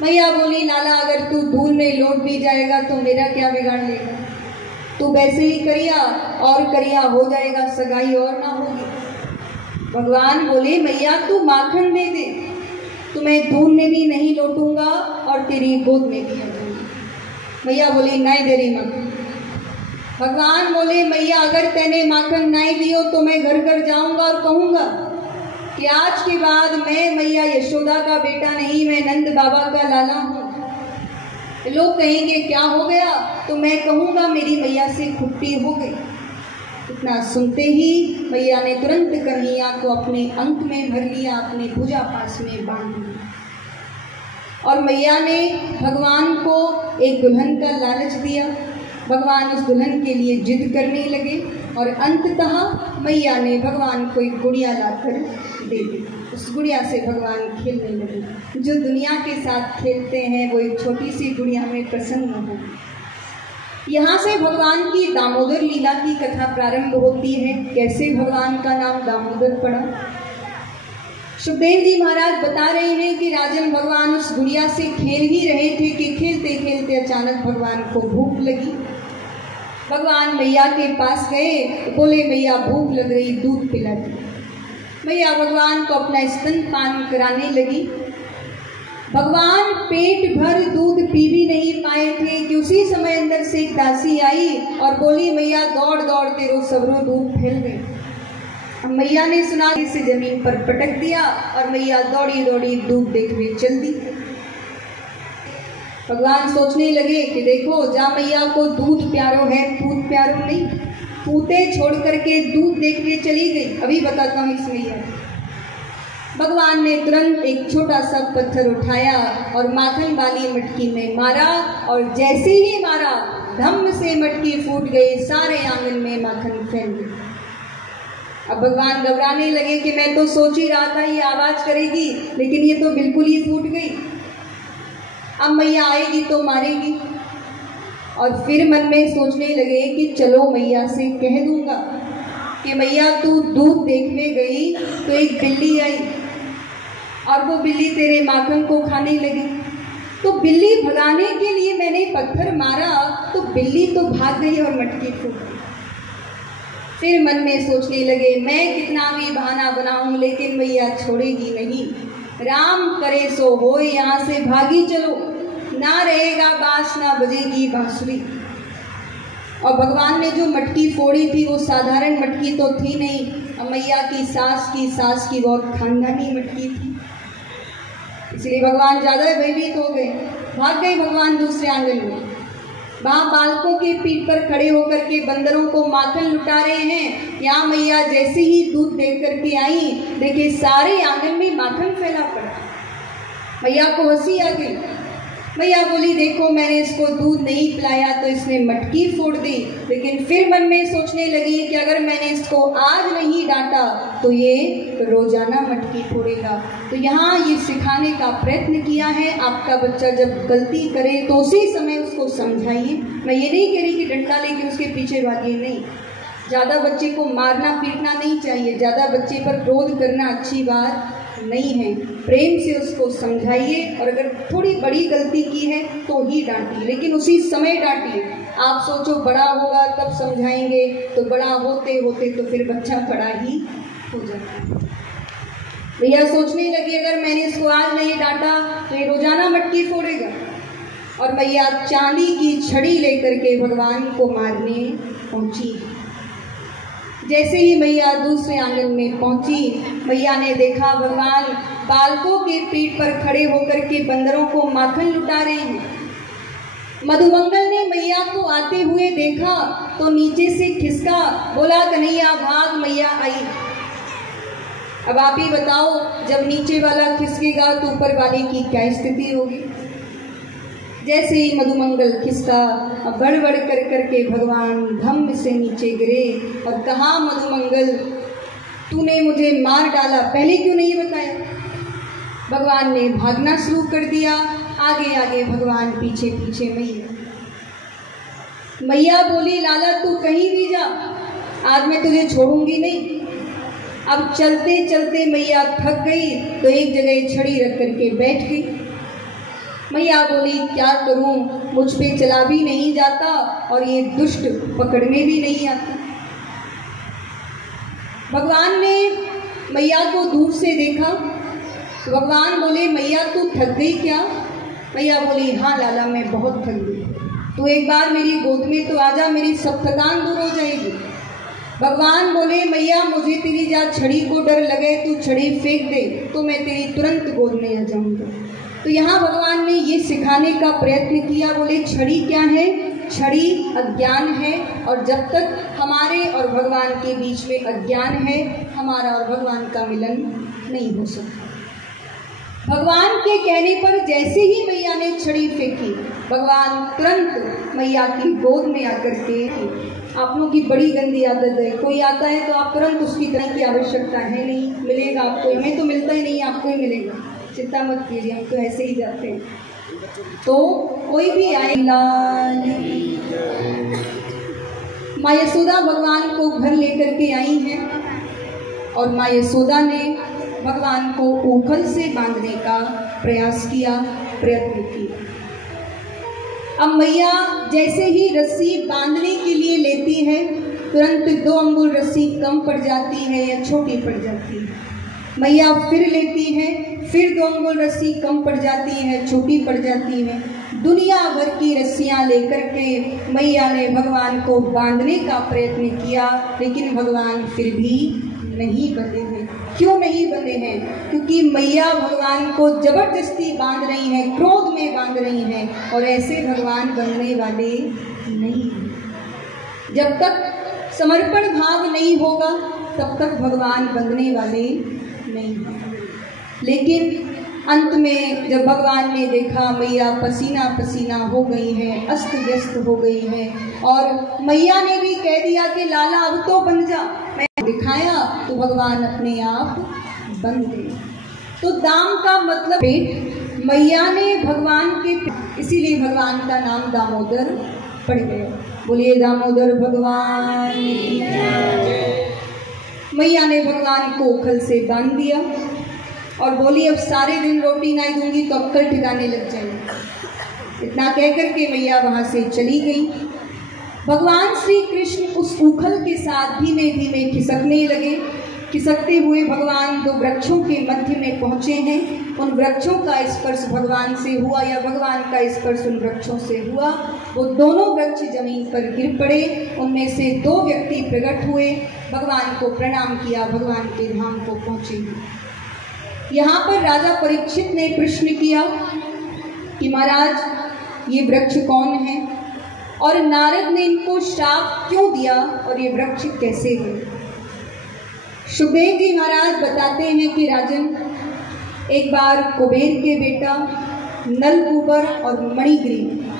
मैया बोली लाला अगर तू धूल में लौट भी जाएगा तो मेरा क्या बिगाड़ लेगा, तू वैसे ही करिया और करिया हो जाएगा, सगाई और ना होगी। भगवान बोले मैया तू माखन दे दे, तुम्हें धूल में भी नहीं लौटूंगा और तेरी गोद में भी आ जाऊंगी। मैया बोली नहीं दे रही माखन। भगवान बोले मैया अगर तेने माखन नहीं दियो तो मैं घर घर जाऊंगा और कहूंगा कि आज के बाद मैं मैया यशोदा का बेटा नहीं, मैं नंद बाबा का लाला हूँ। लोग कहेंगे क्या हो गया, तो मैं कहूँगा मेरी मैया से खुट्टी हो गई। इतना सुनते ही मैया ने तुरंत कन्हैया को अपने अंक में भर लिया, अपने भुजा पास में बांध लिया और मैया ने भगवान को एक दुल्हन का लालच दिया। भगवान उस दुल्हन के लिए जिद करने लगे और अंततः मैया ने भगवान को एक गुड़िया लाकर दे दी। उस गुड़िया से भगवान खेलने लगे। जो दुनिया के साथ खेलते हैं वो एक छोटी सी गुड़िया में प्रसन्न हो। यहाँ से भगवान की दामोदर लीला की कथा प्रारंभ होती है। कैसे भगवान का नाम दामोदर पड़ा। सुखदेव जी महाराज बता रहे हैं कि राजन भगवान उस गुड़िया से खेल ही रहे थे कि खेलते खेलते अचानक भगवान को भूख लगी। भगवान मैया के पास गए, बोले मैया भूख लग रही, दूध पिला दी। मैया भगवान को अपना स्तनपान कराने लगी। भगवान पेट भर दूध पी भी नहीं पाए थे कि उसी समय अंदर से एक दासी आई और बोली मैया दौड़ दौड़ तेरो सबरो दूध फैल गए। अब मैया ने सुना, इसे जमीन पर पटक दिया और मैया दौड़ी दौड़ी दूध देखने चल दी। भगवान सोचने लगे कि देखो जा मैया को दूध प्यारो है, पूत प्यारो नहीं। पूते छोड़ करके दूध देखने चली गई। अभी बताता हूँ इस मैया। भगवान ने तुरंत एक छोटा सा पत्थर उठाया और माखन वाली मटकी में मारा और जैसे ही मारा धम्म से मटकी फूट गई, सारे आंगन में माखन फैल गई। अब भगवान घबराने लगे कि मैं तो सोच ही रहा था ये आवाज करेगी, लेकिन ये तो बिल्कुल ही फूट गई। अब मैया आएगी तो मारेगी। और फिर मन में सोचने लगे कि चलो मैया से कह दूंगा कि मैया तू दूध देखने गई तो एक बिल्ली आई और वो बिल्ली तेरे माखन को खाने लगी। तो बिल्ली भगाने के लिए मैंने पत्थर मारा तो बिल्ली तो भाग गई और मटकी फूट गई। फिर मन में सोचने लगे मैं कितना भी बहाना बनाऊं लेकिन मैया छोड़ेगी नहीं। राम करे सो हो, यहाँ से भागी चलो, ना रहेगा बांस ना बजेगी बांसुरी। और भगवान ने जो मटकी फोड़ी थी वो साधारण मटकी तो थी नहीं, मैया की सास की बहुत खानदानी मटकी थी। इसलिए भगवान ज़्यादा भयभीत हो गए, भाग गए भगवान दूसरे आंगन में। वहाँ बालकों के पीठ पर खड़े होकर के बंदरों को माखन लुटा रहे हैं। यहाँ मैया जैसे ही दूध देख करके आई, देखिए सारे आंगन में माखन फैला पड़ा। मैया को हंसी आ गई। मैया बोली देखो मैंने इसको दूध नहीं पिलाया तो इसने मटकी फोड़ दी। लेकिन फिर मन में सोचने लगी कि अगर मैंने इसको आज नहीं डांटा तो ये रोजाना मटकी फोड़ेगा। तो यहाँ ये सिखाने का प्रयत्न किया है, आपका बच्चा जब गलती करे तो उसी समय उसको समझाइए। मैं ये नहीं कह रही कि डंडा लेके उसके पीछे भागिए, नहीं। ज़्यादा बच्चे को मारना पीटना नहीं चाहिए, ज़्यादा बच्चे पर क्रोध करना अच्छी बात नहीं है। प्रेम से उसको समझाइए और अगर थोड़ी बड़ी गलती की है तो ही डांटिए, लेकिन उसी समय डांटिए। आप सोचो बड़ा होगा तब समझाएंगे तो बड़ा होते होते तो फिर बच्चा बड़ा ही हो जाता है। भैया सोचने लगी अगर मैंने इसको आज नहीं डांटा तो ये रोजाना मटकी फोड़ेगा। और मैया चांदी की छड़ी लेकर के भगवान को मारने पहुंची। जैसे ही मैया दूसरे आंगन में पहुंची, मैया ने देखा भगवान बालकों के पीठ पर खड़े होकर के बंदरों को माखन लुटा रहे हैं। मधुमंगल ने मैया को आते हुए देखा तो नीचे से खिसका, बोला कन्हैया भाग, मैया आई। अब आप ही बताओ जब नीचे वाला खिसकेगा तो ऊपर वाले की क्या स्थिति होगी। जैसे ही मधुमंगल खिसका, अब बढ़ कर करके भगवान धम्म से नीचे गिरे और कहा मधुमंगल तूने मुझे मार डाला, पहले क्यों नहीं बताया। भगवान ने भागना शुरू कर दिया, आगे आगे भगवान पीछे पीछे मैया। मैया बोली लाला तू कहीं भी जा, आज मैं तुझे छोड़ूंगी नहीं। अब चलते चलते मैया थक गई तो एक जगह छड़ी रख करके बैठ गई। मैया बोली क्या करूं, मुझ पे चला भी नहीं जाता और ये दुष्ट पकड़ में भी नहीं आता। भगवान ने मैया को दूर से देखा तो भगवान बोले मैया तू थक गई क्या? मैया बोली हाँ लाला मैं बहुत थक गई, तू एक बार मेरी गोद में तो आजा, मेरी सब थकान दूर हो जाएगी। भगवान बोले मैया मुझे तेरी जा छड़ी को डर लगे, तू छड़ी फेंक दे तो मैं तेरी तुरंत गोद में आ जाऊंगा। तो यहाँ भगवान ने ये सिखाने का प्रयत्न किया, बोले छड़ी क्या है? छड़ी अज्ञान है और जब तक हमारे और भगवान के बीच में अज्ञान है हमारा और भगवान का मिलन नहीं हो सकता। भगवान के कहने पर जैसे ही मैया ने छड़ी फेंकी भगवान तुरंत मैया की गोद में आकर के, आप लोगों की बड़ी गंदी आदत है, कोई आता है तो आप तुरंत उसकी तरह की आवश्यकता है नहीं, मिलेगा आपको, हमें तो मिलता ही नहीं, आपको ही मिलेगा, चिंता मत कीजिए हम तो ऐसे ही जाते हैं। तो कोई भी आए, माँ यशोदा भगवान को घर लेकर के आई हैं और माँ यशोदा ने भगवान को ऊखल से बांधने का प्रयास किया, प्रयत्न किया। अब मैया जैसे ही रस्सी बांधने के लिए लेती है तुरंत 2 अंगुल रस्सी कम पड़ जाती है या छोटी पड़ जाती है। मैया फिर लेती है, फिर 2 अंगुल रस्सी कम पड़ जाती है, छोटी पड़ जाती है। दुनिया भर की रस्सियाँ लेकर के मैया ने भगवान को बांधने का प्रयत्न किया लेकिन भगवान फिर भी नहीं बंधे हैं। क्यों नहीं बंधे हैं? क्योंकि मैया भगवान को जबरदस्ती बांध रही हैं, क्रोध में बांध रही हैं और ऐसे भगवान बनने वाले नहीं हैं। जब तक समर्पण भाव नहीं होगा तब तक भगवान बंधने वाले नहीं हैं। लेकिन अंत में जब भगवान ने देखा मैया पसीना पसीना हो गई हैं, अस्त व्यस्त हो गई हैं और मैया ने भी कह दिया कि लाला अब तो बन जा, मैं दिखाया तो भगवान अपने आप बन गए। तो दाम का मतलब पेट, मैया ने भगवान के, इसीलिए भगवान का नाम दामोदर पड़ गया। बोलिए दामोदर भगवान। मैया ने भगवान को उखल से बांध दिया और बोली अब सारे दिन रोटी नहीं दूंगी तो अक्कल ठिकाने लग जाएगी। इतना कहकर के मैया वहाँ से चली गई। भगवान श्री कृष्ण उस उखल के साथ धीमे धीमे खिसकने लगे। खिसकते हुए भगवान 2 वृक्षों के मध्य में पहुँचे हैं। उन वृक्षों का स्पर्श भगवान से हुआ या भगवान का स्पर्श उन वृक्षों से हुआ। वो दोनों वृक्ष जमीन पर गिर पड़े। उनमें से 2 व्यक्ति प्रकट हुए, भगवान को प्रणाम किया, भगवान के धाम को पहुँचे। यहाँ पर राजा परीक्षित ने प्रश्न किया कि महाराज ये वृक्ष कौन है और नारद ने इनको शाप क्यों दिया और ये वृक्ष कैसे हुए? सुखदेव जी महाराज बताते हैं कि राजन, एक बार कुबेर के बेटा नलकूबर और मणिग्रीव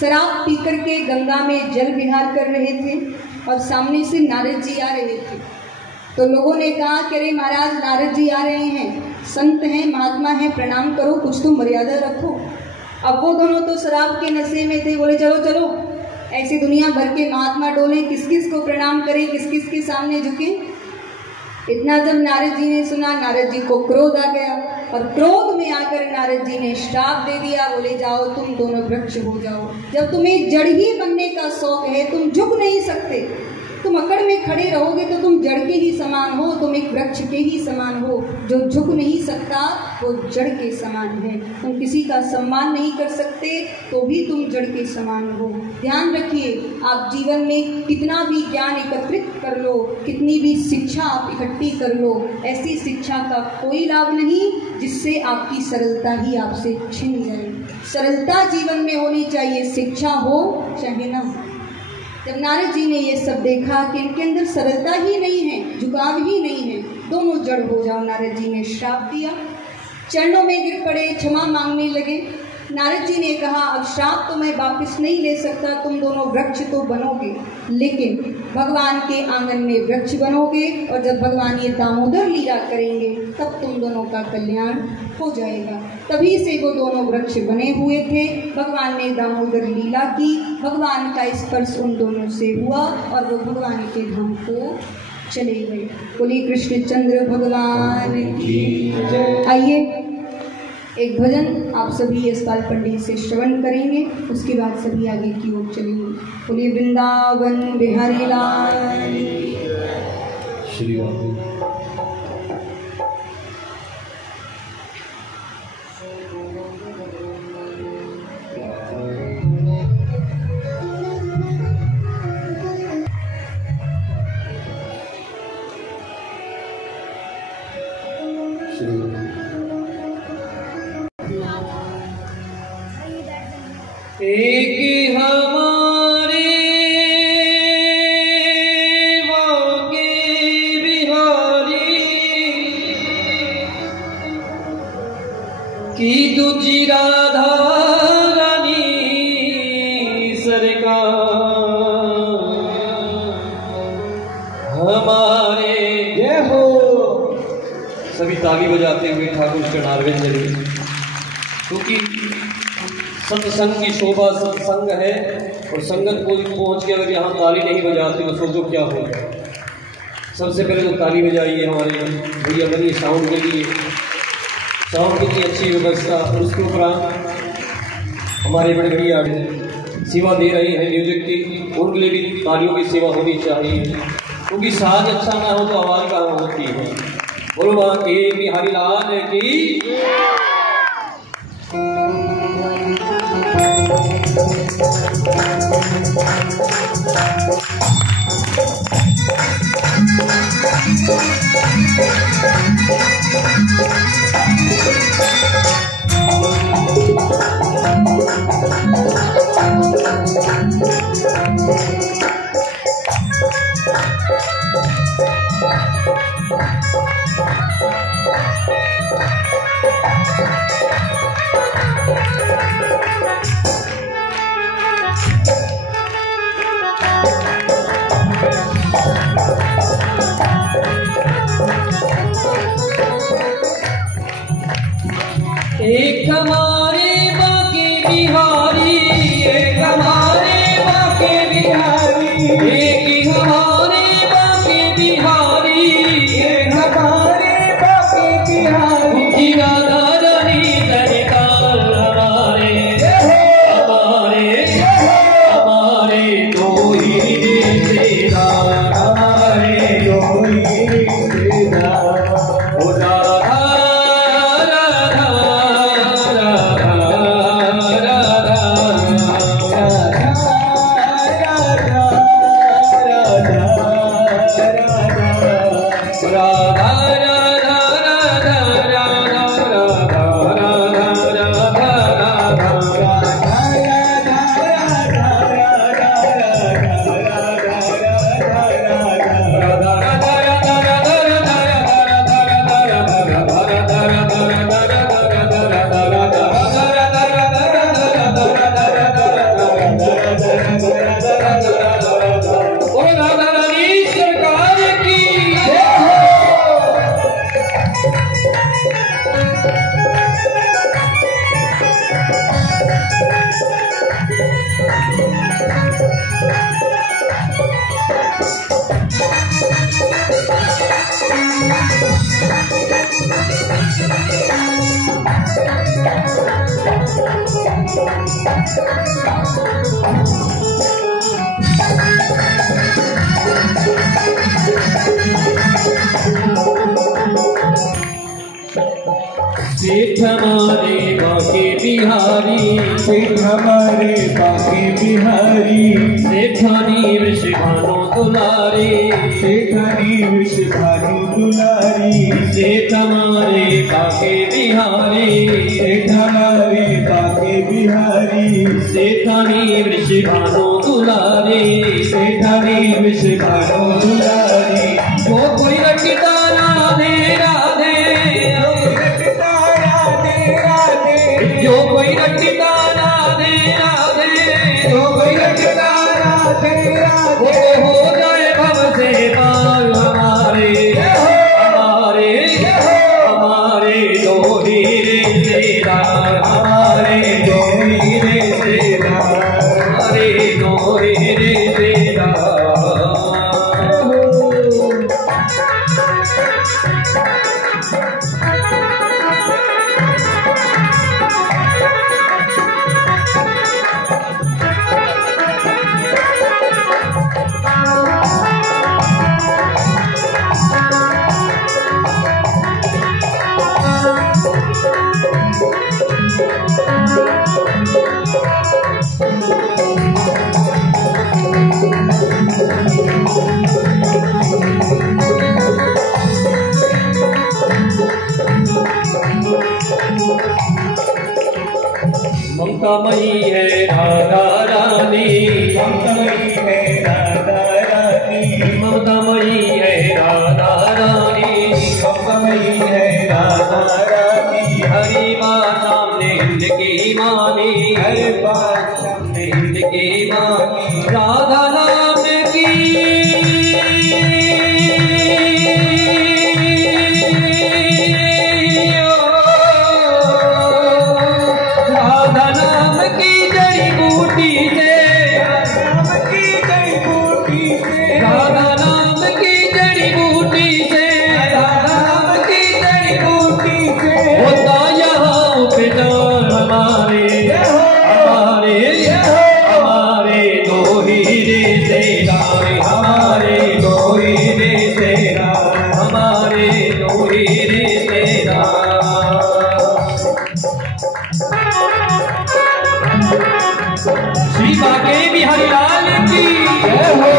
शराब पीकर के गंगा में जल विहार कर रहे थे और सामने से नारद जी आ रहे थे। तो लोगों ने कहा कि अरे महाराज नारद जी आ रहे हैं, संत हैं, महात्मा हैं, प्रणाम करो, कुछ तो मर्यादा रखो। अब वो दोनों तो शराब के नशे में थे, बोले चलो चलो ऐसे दुनिया भर के महात्मा डोले, किस किस को प्रणाम करें, किस किस के सामने झुके। इतना जब नारद जी ने सुना, नारद जी को क्रोध आ गया और क्रोध में आकर नारद जी ने श्राप दे दिया। बोले जाओ तुम दोनों वृक्ष हो जाओ, जब तुम्हें जड़ ही बनने का शौक है, तुम झुक नहीं सकते, तुम अकड़ में खड़े रहोगे तो तुम जड़ के ही समान हो, तुम एक वृक्ष के ही समान हो। जो झुक नहीं सकता वो जड़ के समान है। तुम किसी का सम्मान नहीं कर सकते तो भी तुम जड़ के समान हो। ध्यान रखिए, आप जीवन में कितना भी ज्ञान एकत्रित कर लो, कितनी भी शिक्षा आप इकट्ठी कर लो, ऐसी शिक्षा का कोई लाभ नहीं जिससे आपकी सरलता ही आपसे छिन जाए। सरलता जीवन में होनी चाहिए, शिक्षा हो चाहे न हो। जब नारद जी ने ये सब देखा कि इनके अंदर सरलता ही नहीं है, झुकाव ही नहीं है, दोनों जड़ हो जाओ, नारद जी ने श्राप दिया। चरणों में गिर पड़े, क्षमा मांगने लगे। नारद जी ने कहा अब श्राप तो मैं वापस नहीं ले सकता, तुम दोनों वृक्ष तो बनोगे लेकिन भगवान के आंगन में वृक्ष बनोगे और जब भगवान ये दामोदर लीला करेंगे तब तुम दोनों का कल्याण हो जाएगा। तभी से वो दोनों वृक्ष बने हुए थे। भगवान ने दामोदर लीला की, भगवान का स्पर्श उन दोनों से हुआ और वो भगवान के धाम को चले गए। बोलिए कृष्णचंद्र भगवान की। आइए एक भजन आप सभी यशपाल पंडित से श्रवण करेंगे, उसके बाद सभी आगे की ओर चलेंगे। बोलिए वृंदावन बिहारी लाल श्री राम। एक हमारे वाके बिहारी की दूजी राधा रानी सरकार हमारे। जय हो। सभी ताली बजाते हुए ठाकुर चरणारविंद चले, क्योंकि सत्संग की शोभा सत्संग है, और संगत को पहुंच के अगर यहाँ ताली नहीं बजाते तो सोचो क्या होगा। सबसे पहले तो ताली बजाइए हमारे भैया बनी साउंड के लिए, साउंड की इतनी अच्छी व्यवस्था, और उसके उपरांत हमारे बड़े भैया सेवा दे रहे हैं म्यूजिक की, उनके लिए भी तालियों की सेवा होनी चाहिए, क्योंकि साज अच्छा ना हो तो आवाज़ कहाँ होती है। बोलो वहाँ के बिहारी लाल की। एक हमारे बाके बिहारी, एक हमारे बाके बिहारी, एक हमारे बाके बिहारी, एक हमारे बाके बिहारी, राधा रानी सरकार हमारे, हमारे हमारे दो ही रिश्तेदार, हमारे दो ही रिश्तेदार। सेठ हमारे बाके बिहारी, सेठ हमारे बाके बिहारी, सेठानी विश्वभानु दुलारी, सेठानी विश्वभानु दुलारी, सेठ हमारे बाके बिहारी, सेठ हमारे बाके बिहारी, सेठानी विश्वभानु दुलारी, सेठानी विश्वभानु दुलारी। वो कोई रखता राधे राधे, जो कोई रखता राधे राधे, जो कोई रखता राधे राधे, वो हो जाए भव से पार हमारे, हमारे हमारे दो ही रिश्तेदार, हमारे दो ही रिश्तेदार, हमारे दो ही रिश्तेदार। ममतामयी है राधा रानी, ममतामयी है राधा रानी, ममतामयी है राधा रानी, ममतामयी है राधा रानी। हरि बात सामने इनकी मानी, हरे बात सामने इनकी मानी, राधा नाम की राधा नाम की जड़ी बूटी से, राम की जड़ी बूटी से, राधा नाम की जड़ी बूटी से, राधा नाम की जड़ी बूटी से होता यहाँ उपचार हमारे, हमारे हमारे दो हीरे तेरा, हमारे दो हीरे तेरा, हमारे दो हीरे तेरा। श्री बाके बिहारी लाल की जय हो।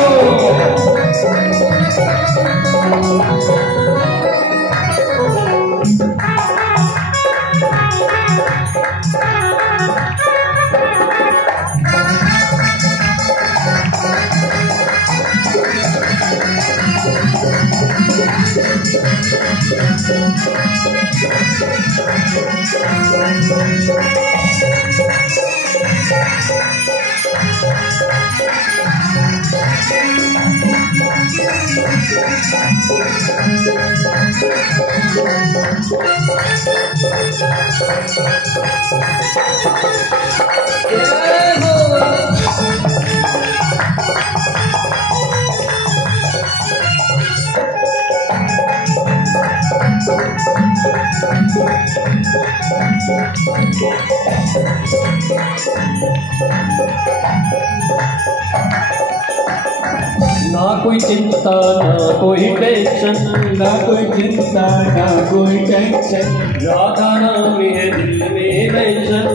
ना कोई चिंता ना कोई टेंशन, ना कोई चिंता ना कोई टेंशन, राधा नाम है दिल में मेंशन,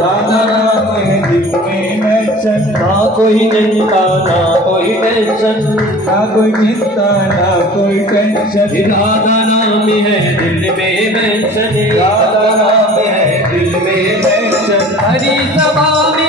राधा नाम है दिल में मेंशन। ना कोई चिंता ना कोई टेंशन, ना कोई चिंता ना कोई टेंशन, राधा नाम है दिल में मेंशन, राधा नाम है दिल में मेंशन। हरि सभा में